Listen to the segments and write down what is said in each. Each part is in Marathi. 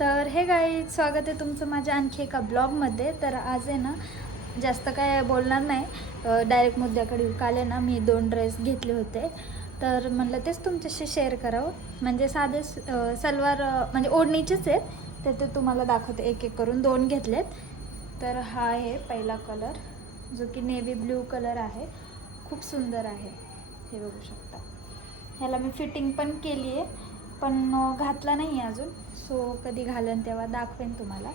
तर हे गाईज, स्वागत आहे तुमचं माझ्या आणखी एका ब्लॉगमध्ये. तर आज आहे ना, जास्त काय बोलणार नाही, डायरेक्ट मुद्द्याकडे येऊ. काल आहे ना मी 2 ड्रेस घेतले होते, तर म्हणलं तेच तुमच्याशी शेअर करावं. म्हणजे साधे सलवार म्हणजे ओढणीचेच आहेत, तर ते तुम्हाला दाखवते एक एक करून. 2 घेतलेत. तर हा आहे पहिला कलर, जो की नेव्ही ब्ल्यू कलर आहे. खूप सुंदर आहे, हे बघू शकता. ह्याला मी फिटिंग पण केली आहे, पण घातला नाही आहे अजून. सो कधी घालेन तेव्हा दाखवेन तुम्हाला.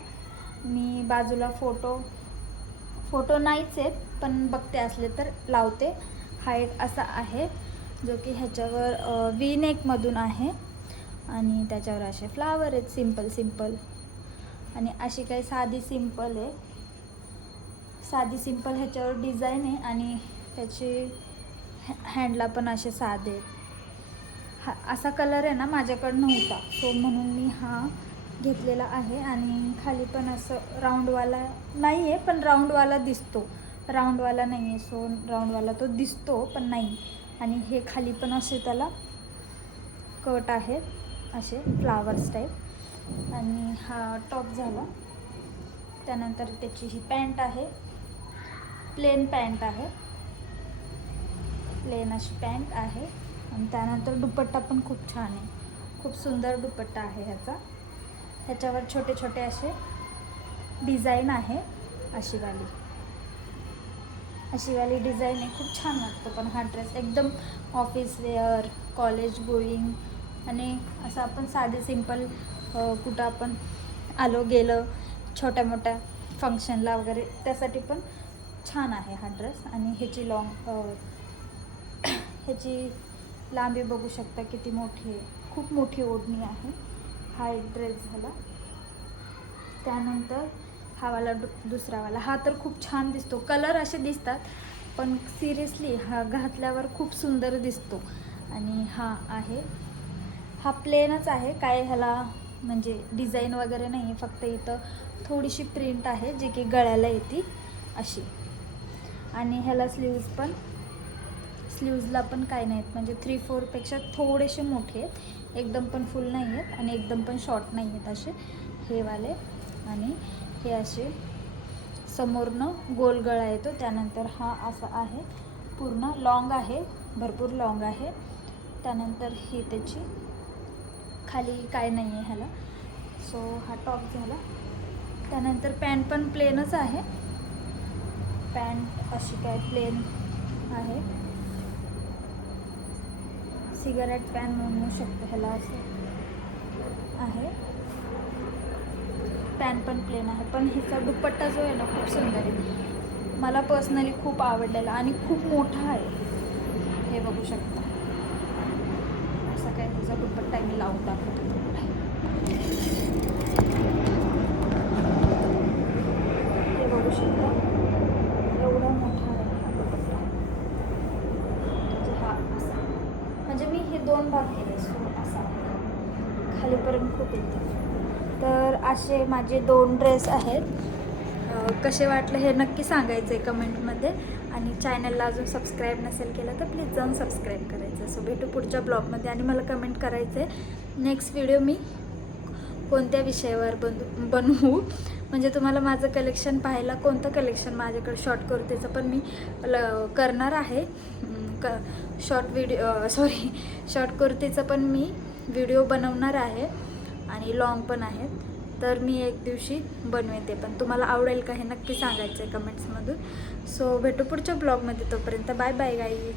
मी बाजूला फोटो नाहीच आहेत, पण बघते असले तर लावते. हा एक असा आहे, जो की ह्याच्यावर वी नेकमधून आहे आणि त्याच्यावर असे फ्लावर आहेत सिंपल. आणि अशी काही साधी सिंपल ह्याच्यावर डिझाईन आहे आणि त्याची हँडला पण असे साधे आहेत. हा असा कलर आहे ना माझ्याकडं नव्हता, सो म्हणून मी हा घेतलेला आहे. आणि खाली पण असं राऊंडवाला नाही आहे, पण राऊंडवाला दिसतो. राऊंडवाला नाही आहे, सो राऊंडवाला तो दिसतो पण नाही. आणि हे खाली पण असे त्याला कट आहेत, असे फ्लावर्स टाईप. आणि हा टॉप झाला. त्यानंतर त्याची ही पॅन्ट आहे, प्लेन पॅन्ट आहे, प्लेन अशी पॅन्ट आहे. आणि त्यानंतर दुपट्टा पण खूप छान आहे, खूप सुंदर दुपट्टा आहे ह्याचा. ह्याच्यावर छोटे छोटे असे डिझाईन आहे. अशी वाली डिझाईन आहे, खूप छान वाटतो. पण हा ड्रेस एकदम ऑफिस वेअर, कॉलेज गोईंग आणि असं आपण साधे सिंपल कुठं आपण गेलं छोट्या मोठ्या फंक्शनला वगैरे, त्यासाठी पण छान आहे हा ड्रेस. आणि ह्याची लांबी बघू शकता किती मोठी आहे, खूप मोठी ओढणी आहे. हा एक ड्रेस झाला. त्यानंतर दुसरावाला हा तर खूप छान दिसतो. कलर असे दिसतात, पण सिरियसली हा घातल्यावर खूप सुंदर दिसतो. आणि हा प्लेनच आहे, काय ह्याला म्हणजे डिझाईन वगैरे नाही आहे, फक्त इथं थोडीशी प्रिंट आहे जी की गळ्याला येते अशी. आणि ह्याला स्लीव्जला पण काय नाहीत, म्हणजे 3/4 पेक्षा थोडेसे मोठे आहेत, एकदम पण फुल नाही आहेत आणि एकदम पण शॉर्ट नाही आहेत, असे हे वाले. आणि हे असे समोरनं गोल गळा येतो. त्यानंतर हा असा आहे, पूर्ण लॉंग आहे, भरपूर लॉंग आहे. त्यानंतर ही त्याची खाली काय नाही आहे ह्याला. सो हा टॉप झाला. त्यानंतर पॅन्ट पण प्लेनच आहे, पॅन्ट अशी काय प्लेन आहे, सिगारेट पॅन्ट म्हणू शकतो ह्याला, असं आहे. पॅन्ट पण प्लेन आहे, पण ह्याचा दुपट्टा जो आहे ना खूप सुंदर आहे, मला पर्सनली खूप आवडलेला आणि खूप मोठा आहे. हे बघू शकता, असं काय ह्याचा दुपट्टा मी लावून दाखवतो. हे बघू शकता, एवढा मोठा आहे हा दुपट्टा. हा असा, म्हणजे मी हे 2 भाग केले, सो असा खालीपर्यंत खूप येते. तर असे माझे 2 ड्रेस आहेत. कसे वाटले हे नक्की सांगायचं आहे कमेंटमध्ये. आणि चॅनलला अजून सबस्क्राईब नसेल केलं तर प्लीज जाऊन सबस्क्राईब करायचं. सो भेटू पुढच्या ब्लॉगमध्ये. आणि मला कमेंट करायचं आहे नेक्स्ट व्हिडिओ मी कोणत्या विषयावर बनवू, म्हणजे तुम्हाला माझं कलेक्शन पाहायला, कोणतं कलेक्शन माझ्याकडे शॉर्ट कुर्तीचं पण मी करणार आहे. शॉर्ट कुर्तीचं पण मी व्हिडिओ बनवणार आहे आणि लॉंग पण आहेत. तर मी एक दिवशी बनवेन, ते पण तुम्हाला आवडेल का हे नक्की सांगायचं आहे कमेंट्समधून. सो भेटू पुढच्या ब्लॉगमध्ये. तोपर्यंत बाय बाय गाईज.